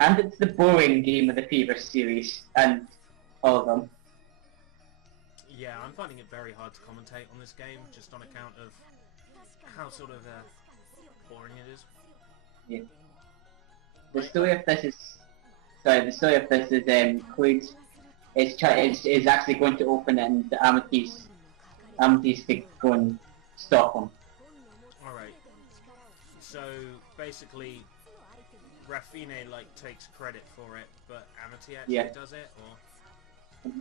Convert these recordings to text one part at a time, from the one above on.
And it's the boring game of the Fever series, and all of them. Yeah, I'm finding it very hard to commentate on this game, just on account of how sort of boring it is. Yeah. The story of this is... Sorry, the story of this is Cloud is actually going to open it, and the Amitie's to go and stop him. Alright. So, basically, Rafine, like, takes credit for it, but Amitie actually does it, or...?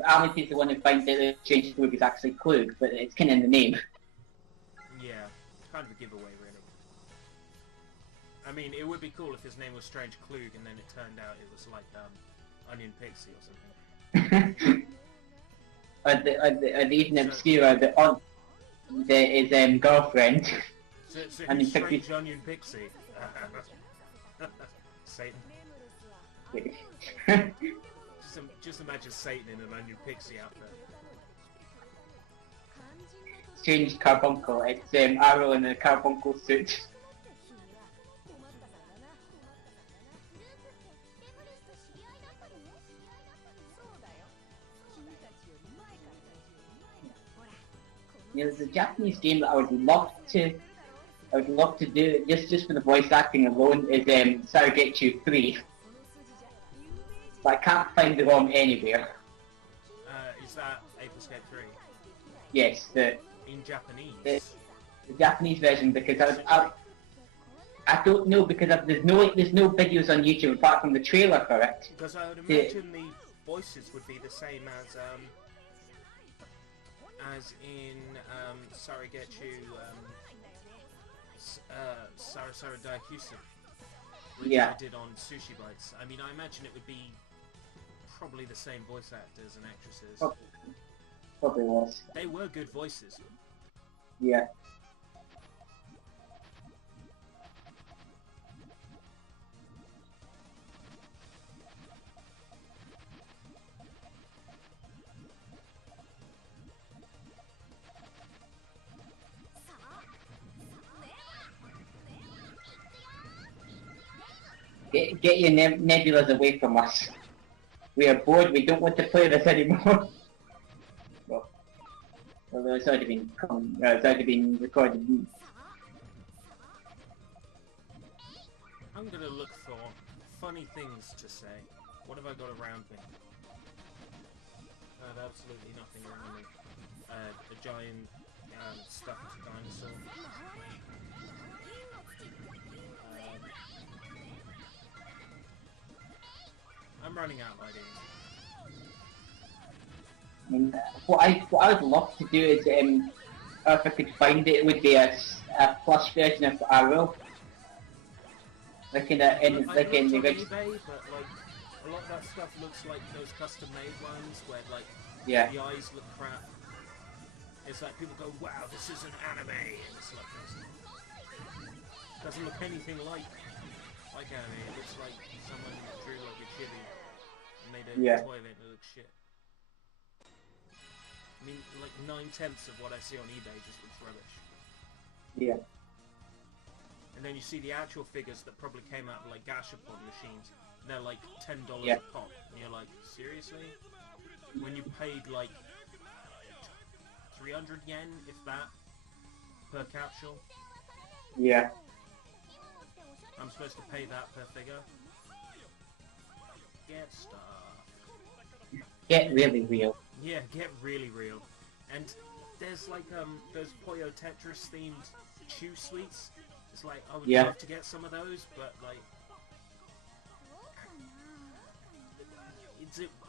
Amitie's the one who finds out that Strange Cloak is actually Cloak, but it's kind of in the name. Yeah, kind of a giveaway, really. I mean, it would be cool if his name was Strange Klug and then it turned out it was like Onion Pixie or something. or even obscure his girlfriend. So who's Strange Onion Pixie? Satan. just imagine Satan in an Onion Pixie outfit. Strange Carbuncle. It's Arrow in a carbuncle suit. You know, there's a Japanese game that I would love to do just for the voice acting alone is Saragetsu 3. But I can't find the ROM anywhere. Is that Ape Escape 3? Yes, in Japanese. The Japanese version, because I don't know, because there's no videos on YouTube apart from the trailer for it. Because I would imagine the voices would be the same as in Saragetsu Sara Daikyusen, which I did on Sushi Bites. I mean, I imagine it would be probably the same voice actors and actresses. Probably was. They were good voices. Yeah. Get your nebulas away from us. We are bored, we don't want to play this anymore. Although it's already been recorded. I'm gonna look for funny things to say. What have I got around me? I have absolutely nothing around me. A giant stuffed dinosaur. I'm running out of ideas. What I would love to do is, if I could find it, would be a plush version of Arrow. Like in the eBay, but like a lot of that stuff looks like those custom-made ones where like the eyes look crap. It's like people go, "Wow, this is an anime," and it's like it doesn't look anything like anime. It looks like someone drew like a chibi and made a toy of it that looks shit. I mean, like 9/10 of what I see on eBay just looks rubbish. Yeah. And then you see the actual figures that probably came out of like gashapon machines. And they're like $10 a pop. And you're like, seriously? When you paid like 300 yen, if that, per capsule? Yeah. I'm supposed to pay that per figure? Get stuff. Get really real. Yeah, get really real. And there's like those Puyo Tetris themed chew sweets. It's like I would love to get some of those, but like,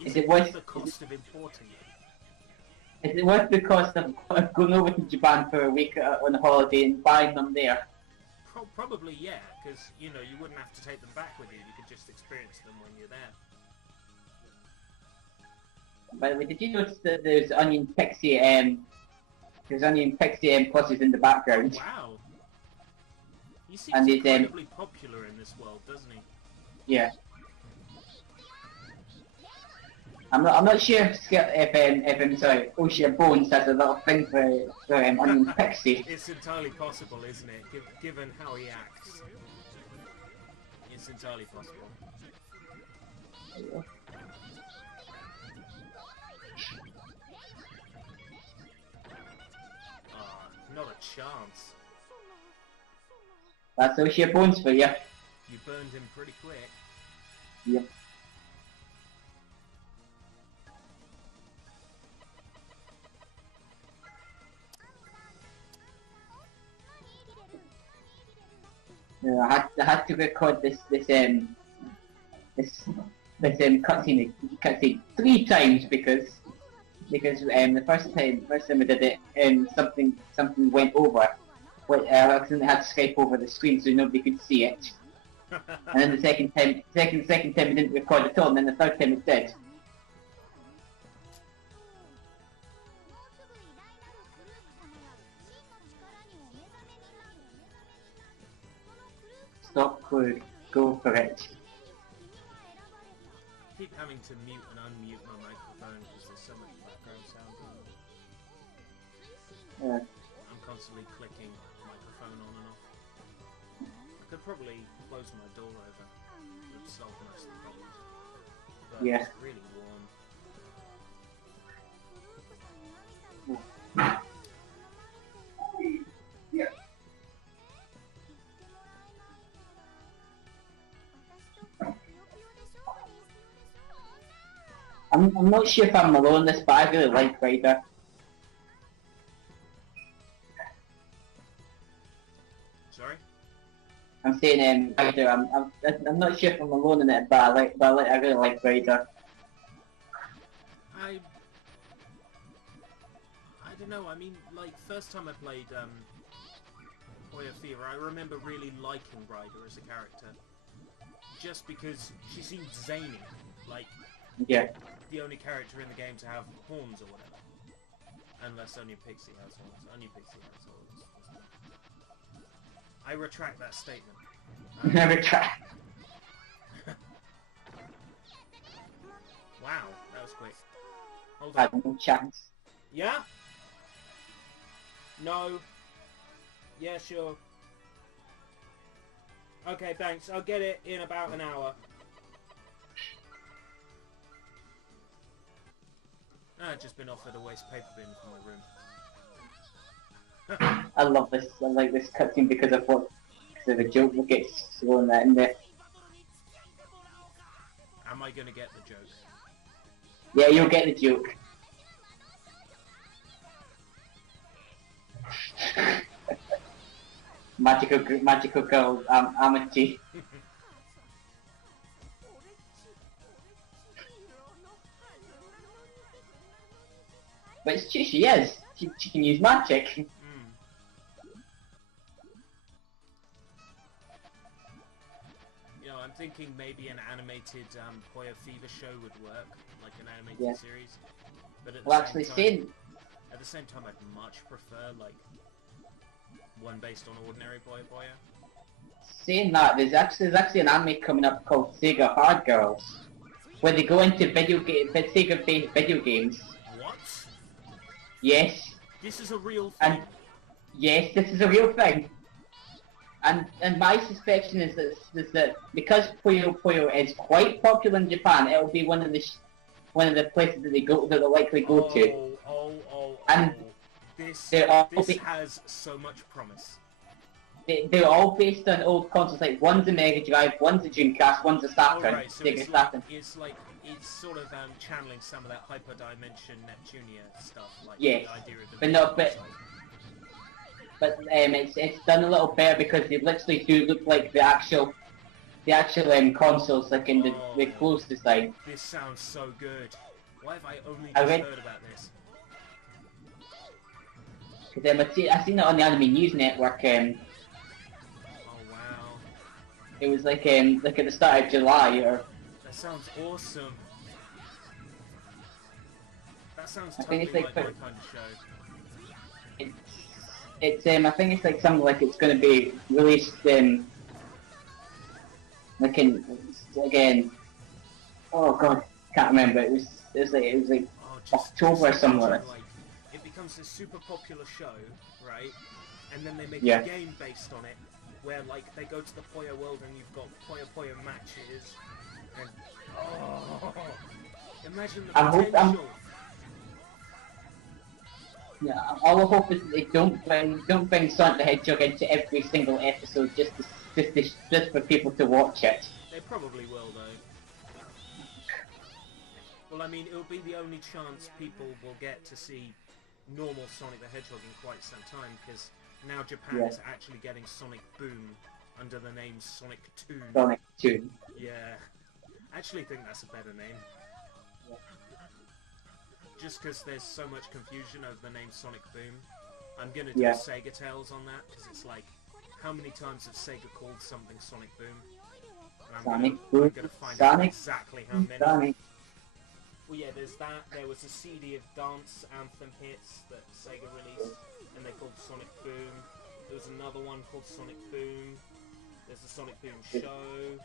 is it worth the cost of importing it? Is it worth the cost of going over to Japan for a week on a holiday and buying them there? Probably, yeah, because you know you wouldn't have to take them back with you. You could just experience them when you're there. By the way, did you notice that there's Onion Pixie pluses in the background? Wow. He seems incredibly popular in this world, doesn't he? Yeah. I'm not sure if Ocean Bones has a little thing for Onion Pixie. It's entirely possible, isn't it? Given how he acts, it's entirely possible. Not a chance. That's those sheer bones for you. You burned him pretty quick. Yep. Yeah, I had to record this cutscene 3 times because the first time I did it something went over. I accidentally had to Skype over the screen so nobody could see it. And then the second time it didn't record at all, and then the third time it did. Stop clue, go for it. I keep having to mute and unmute my microphone because there's so much background sound. Yeah. I'm constantly clicking the microphone on and off. I could probably close my door over. It would solve most of the problems. But yeah. It's really warm. Yeah. I'm not sure if I'm alone in this, but I really like Ryder. Sorry? I'm saying Ryder. I'm not sure if I'm alone in it, but I really like Ryder. I don't know. I mean, like first time I played Puyo Fever, I remember really liking Ryder as a character, just because she seemed zany, like. Yeah. The only character in the game to have horns or whatever. Unless only Pixie has horns. Only Pixie has horns. I retract that statement. Retract. Wow, that was quick. Hold I on. had no chance. Yeah? No. Yeah, sure. Okay, thanks. I'll get it in about an hour. I've just been offered a waste paper bin for my room. I love this. I like this cutscene because of the joke that gets thrown that in there. Am I gonna get the joke? Yeah, you'll get the joke. magical girl, amitie. But it's true, she is. She can use magic. Mm. You know, I'm thinking maybe an animated Puyo Fever show would work, like an animated series. But at the same time, I'd much prefer like one based on ordinary Puyo Puyo. Saying that, there's actually an anime coming up called Sega Hard Girls, where they go into Sega-based video games. What? Yes. This is a real thing. And yes, this is a real thing. And my suspicion is that because Puyo Puyo is quite popular in Japan, it will be one of the places that they'll likely go to. And this has so much promise. They're all based on old consoles. Like one's a Mega Drive, one's a Dreamcast, one's a Saturn. Right, so Saturn. It's sort of channeling some of that Hyperdimension Neptunia stuff, like yes, the idea of the but it's done a little better because they literally do look like the actual consoles, like in the close design. This sounds so good. Why have I only just heard about this? Because I seen it on the Anime News Network. Oh wow! It was like at the start of July or. That sounds awesome. That sounds totally like my kind of show. It's I think it's like something like it's going to be released like in again. Oh god, can't remember. It was like October or something like that. It becomes a super popular show, right? And then they make a game based on it, where like they go to the Puyo world and you've got Puyo Puyo matches, And oh, imagine the I hope potential. Yeah, all I hope is that they don't bring Sonic the Hedgehog into every single episode just for people to watch it. They probably will though. Well, I mean, it'll be the only chance people will get to see normal Sonic the Hedgehog in quite some time, because now Japan is actually getting Sonic Boom under the name Sonic Toon. Sonic Toon. Yeah. I actually think that's a better name. Yeah. Just because there's so much confusion over the name Sonic Boom. I'm going to do Sega Tales on that, because it's like, how many times have Sega called something Sonic Boom? And I'm going to find out exactly how many. Sonic. Well, yeah, there's that. There was a CD of dance anthem hits that Sega released, and they called Sonic Boom. There was another one called Sonic Boom. There's the Sonic Boom Show.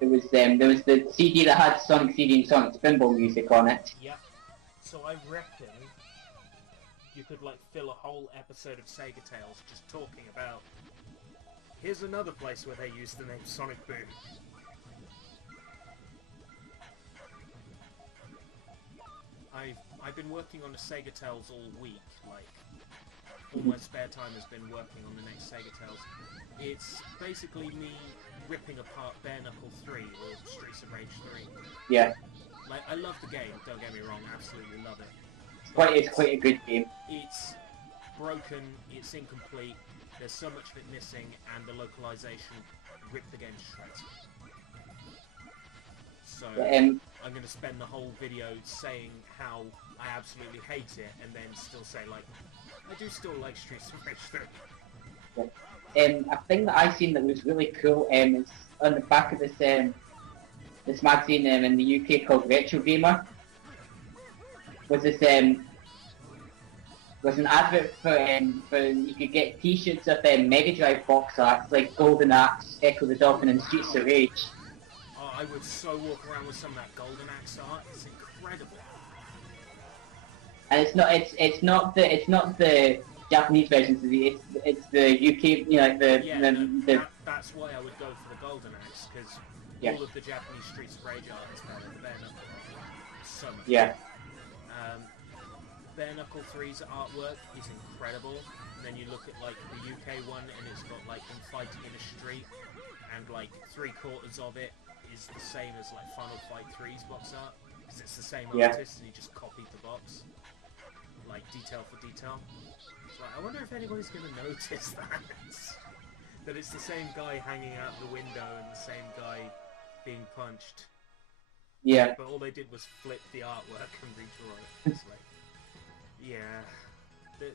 There was the CD that had Sonic CD and Sonic Spinball music on it. Yep. So I reckon you could like fill a whole episode of Sega Tales just talking about. Here's another place where they used the name Sonic Boom. I've been working on the Sega Tales all week, like, all my spare time has been working on the next Sega Tales. It's basically me ripping apart Bare Knuckle 3, or Streets of Rage 3. Yeah. Like, I love the game, don't get me wrong, absolutely love it. It's quite a good game. It's broken, it's incomplete, there's so much of it missing, and the localization ripped the game to shreds. So, I'm going to spend the whole video saying how I absolutely hate it, and then still say, like, I do still like Streets of Rage 3. A thing that I seen that was really cool is on the back of this this magazine in the UK called Retro Gamer. Was this was an advert for you could get T-shirts of Mega Drive box arts like Golden Axe, Echo the Dolphin, and Streets of Rage. Oh, I would so walk around with some of that Golden Axe art. It's incredible. And it's not the Japanese versions. It's the UK, you know, like that's why I would go for the Golden Axe, because all of the Japanese Streets of Rage art is better than Bare Knuckle. So much. Yeah. Bare Knuckle 3's artwork is incredible. And then you look at like the UK one, and it's got like them fighting in a street, and like 3/4 of it is the same as like Final Fight 3's box art, because it's the same artist, and he just copied the box, like detail for detail. So I wonder if anybody's going to notice that it's the same guy hanging out the window and the same guy being punched. Yeah. But all they did was flip the artwork and redraw it. It's like, yeah,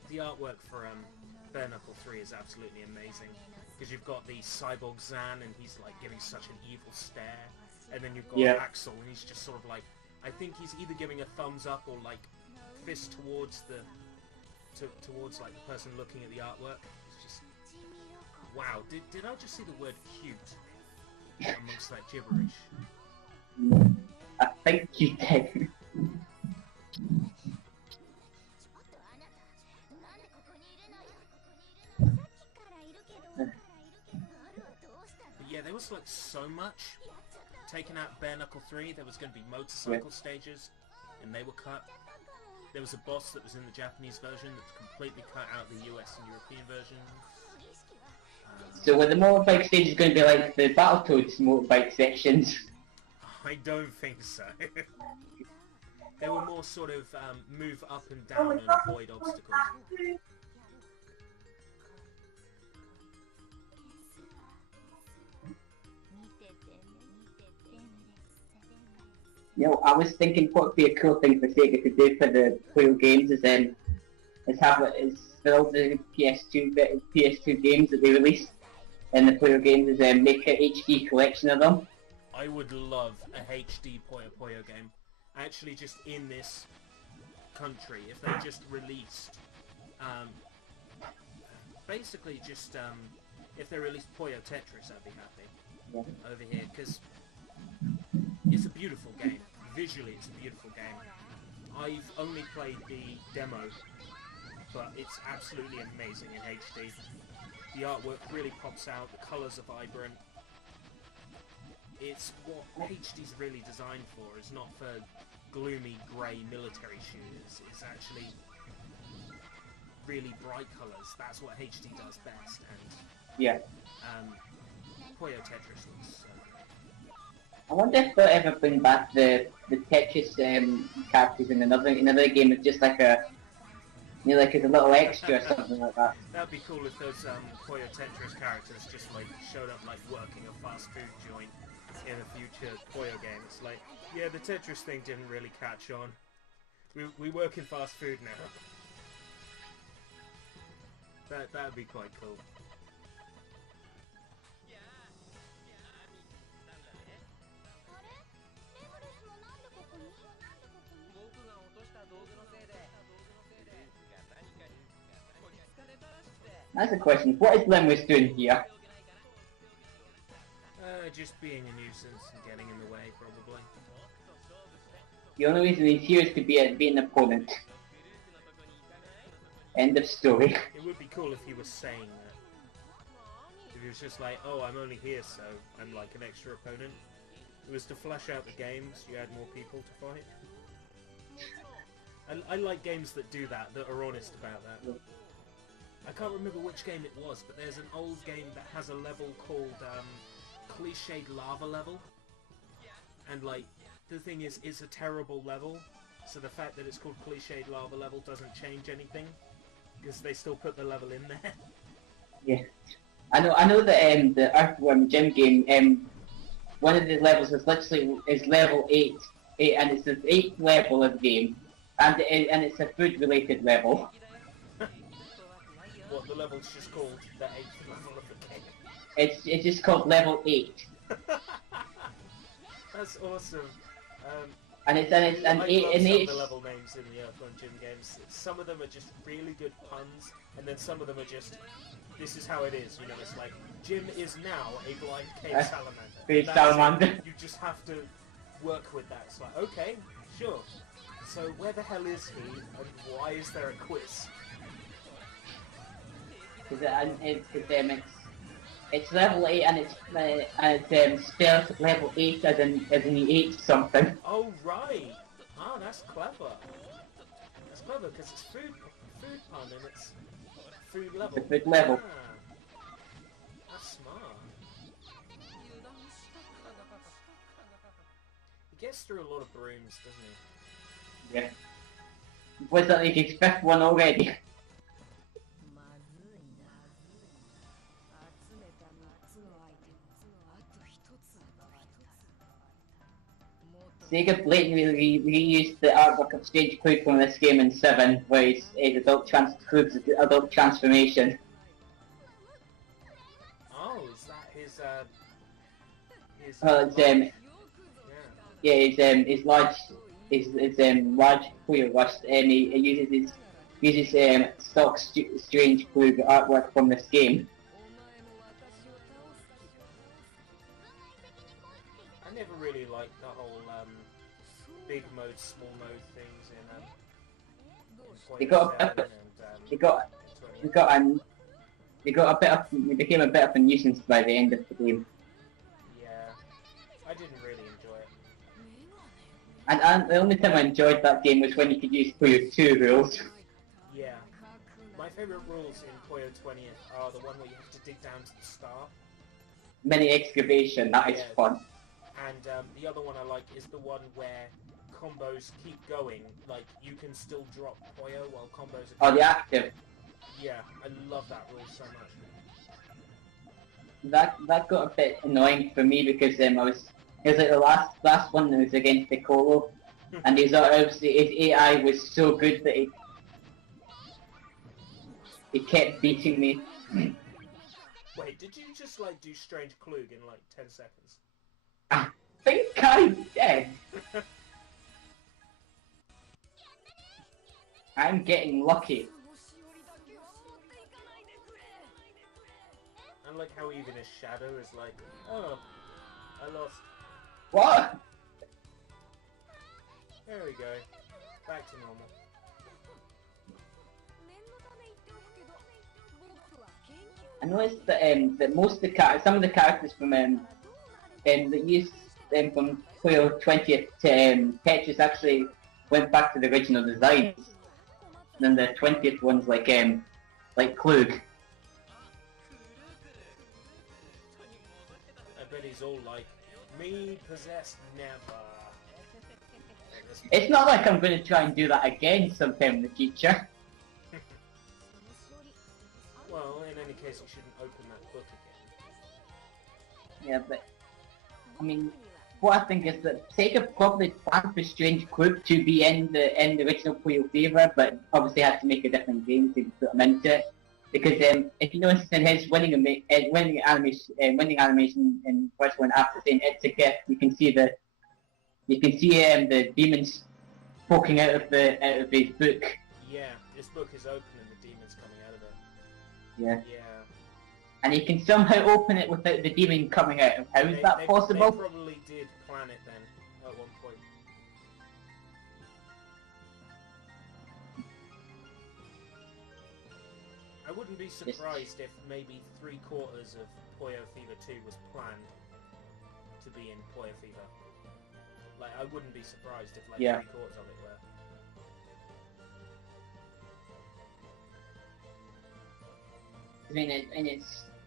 the artwork for Bare Knuckle 3 is absolutely amazing, because you've got the cyborg Zan, and he's like giving such an evil stare, and then you've got Axel, and he's just sort of like, I think he's either giving a thumbs up or like fist towards towards like the person looking at the artwork. It's just, wow, did I just see the word cute amongst that gibberish? I think you did. But yeah, there was like so much. Taking out Bare Knuckle 3, there was going to be motorcycle stages, and they were cut. There was a boss that was in the Japanese version that's completely cut out the US and European version. So were the motorbike stages going to be like the Battletoads motorbike sections? I don't think so. They were more sort of move up and down and avoid obstacles. You know, I was thinking what would be a cool thing for Sega to do for the Puyo games is for all the PS2 games that they released in the Puyo games is make an HD collection of them. I would love a HD Puyo Puyo game. Actually, just in this country, if they just released, basically just if they released Puyo Tetris, I'd be happy over here, because it's a beautiful game. Visually, it's a beautiful game. I've only played the demo, but it's absolutely amazing in HD. The artwork really pops out, the colours are vibrant. it's what HD's really designed for. It's not for gloomy grey military shooters. It's actually really bright colours. That's what HD does best. And yeah. Puyo Tetris looks so I wonder if they'll ever bring back the Tetris characters in another game. It's just like a like as a little extra or something like that. That'd be cool if those Puyo Tetris characters just like showed up like working a fast food joint in a future Puyo game. It's like, yeah, the Tetris thing didn't really catch on. We work in fast food now. That'd be quite cool. That's a question. What is Lemwis doing here? Just being a nuisance and getting in the way, probably. The only reason he's here is to be an opponent. End of story. It would be cool if he was saying that. If he was just like, oh, I'm only here so I'm like an extra opponent. It was to flesh out the games, you had more people to fight. I like games that do that are honest about that. I can't remember which game it was, but there's an old game that has a level called Cliched Lava Level. And like, the thing is, it's a terrible level, so the fact that it's called Cliched Lava Level doesn't change anything, because they still put the level in there. Yeah. I know that the Earthworm Jim game, one of the levels is literally level 8, and it's the 8th level of the game, and it's a food-related level. What, the level's just called the 8th level of the game? It's just called level 8. That's awesome. And it's 8 I love some of of the level names in the Earthworm Jim games. Some of them are just really good puns, and then some of them are just, this is how it is, you know, it's like, Jim is now a blind cave salamander. Cave salamander. You just have to work with that. It's like, okay, sure. So where the hell is he, and why is there a quiz? It's level 8 and it's spelled level 8 as in the 8 something. Oh right! Ah, that's clever. That's clever because it's food pun and it's food level. The food level. Ah, that's smart. He gets through a lot of brooms, doesn't he? Yeah. Was that like his 5th one already? Sega blatantly reused the artwork of Strange Klug from this game in 7, where his adult transformation. Oh, is that his Well, it's his large Klug rust, and he uses stock Strange Klug artwork from this game. I never really liked the whole big mode, small mode things in They became a bit of a nuisance by the end of the game. Yeah, I didn't really enjoy it. And the only time I enjoyed that game was when you could use Puyo 2 rules. Yeah. My favourite rules in Puyo 20th are the one where you have to dig down to the star. Mini excavation, that is fun. And the other one I like is the one where combos keep going, like you can still drop Puyo while combos are going. Oh, the active. Yeah, I love that rule so much. That got a bit annoying for me because it was like the last one that was against Piccolo, and his AI was so good that he kept beating me. Wait, did you just like do Strange Klug in like 10 seconds? I think I did. I'm getting lucky. And like how even his shadow is like, oh, I lost. What? There we go. Back to normal. I noticed that most of the some of the characters from the use from Puyo 20th to Tetris actually went back to the original designs. And then the 20th one's like Klug. I bet he's all like, me possessed never. It's not like I'm going to try and do that again sometime in the future. Well, in any case, you shouldn't open that book again. Yeah, but I mean, what I think is that Sega probably planned for Strange Klug to be in the original Puyo Fever, but obviously had to make a different game to put him into it. Because if you notice in his winning animation in first one after saying it's a gift, you can see the demons poking out of his book. Yeah, his book is open and the demons coming out of it. Yeah. Yeah. And you can somehow open it without the demon coming out. How is that possible? They probably did plan it then, at one point. I wouldn't be surprised if maybe 3/4 of Puyo Fever 2 was planned to be in Puyo Fever. Like, I wouldn't be surprised if like 3/4 of it were.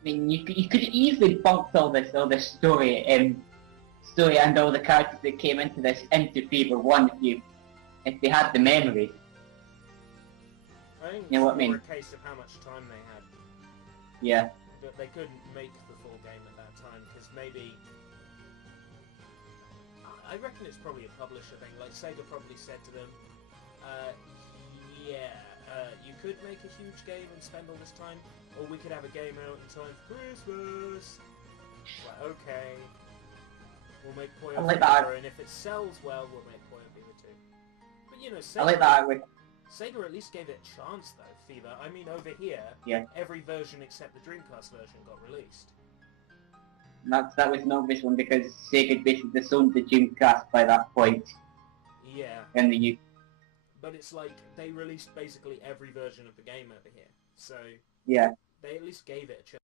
You could easily bump all this story and all the characters that came into this into Fever 1 if they had the memories. I think you know what I mean? More a case of how much time they had. Yeah. But they couldn't make the full game at that time because maybe. I reckon it's probably a publisher thing. Like Sega probably said to them, you could make a huge game and spend all this time, or we could have a game out in time for Christmas. Like, okay, we'll make Puyo Fever, and if it sells well, we'll make Puyo Fever 2. But you know, Sega, I like that. Sega at least gave it a chance, though. Fever. I mean, over here, every version except the Dreamcast version got released. That was an obvious one because Sega basically disowned the Dreamcast by that point. Yeah. In the UK. But it's like they released basically every version of the game over here, so yeah, they at least gave it a chance.